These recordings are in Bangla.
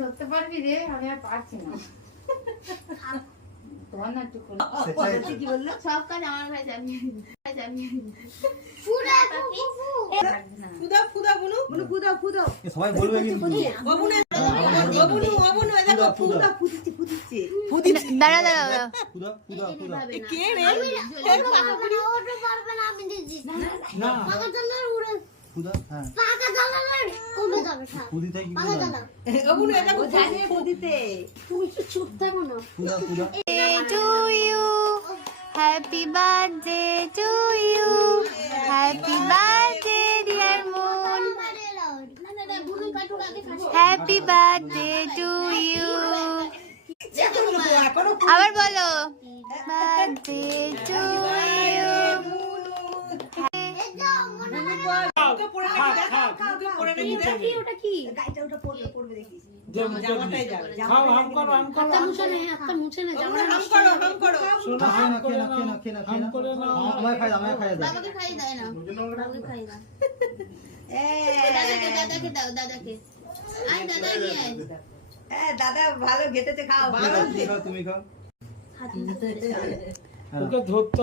ধরতে পারবি রে, আমি আর পারছি না। তোমার না একটু কি বললো? সব কাজ আমার ভাই জানিয়ে সবাই বলবে কিন্তু দাঁড়া দাঁড়া কে রে? তুমি কি চুপ থাকো না? To you, happy birthday to you, happy birthday dear moon, happy birthday to you. আবার বলো, birthday to you. দাদা ভালো খেতেছে, খাও তুমি খাও। ওকে ধরতে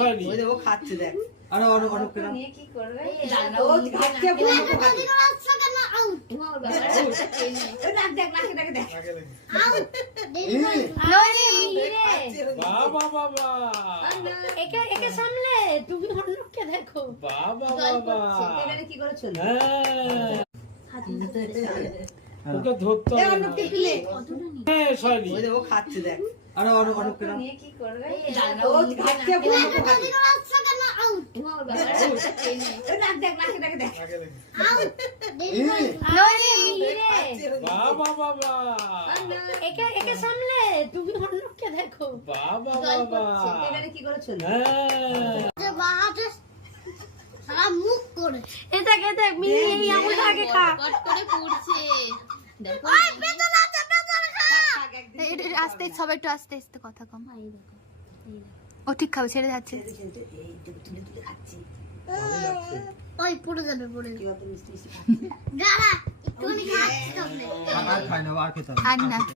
হবে। ও খাচ্ছে দেখ। আরে অনুপ কেন কি করবে? একে সামলে তুমি অন্যকে দেখো। বাবা বাবা কি করেছো? ওকে ধরতে হবে। ও খাচ্ছে দেখ। আরে অনুপ কেন কি করবে? বাবা বাবা একে সামলে তুমি অন্যকে দেখো। বাবা বাবা কি করেছো? মুখ করে এটা খেতে মিনি এই আমটা আগে খা। কট করে পুড়ছে দেখো। আস্তে সবাই একটু আস্তে আস্তে কথা কম। ও ঠিক খাবে, ছেড়ে যাচ্ছে। ওই পড়ে যাবে, পড়ে যাবে। দাঁড়া একটুখানি খাচ্ছি। আর খাই না, আর খেতে হবে। আর না।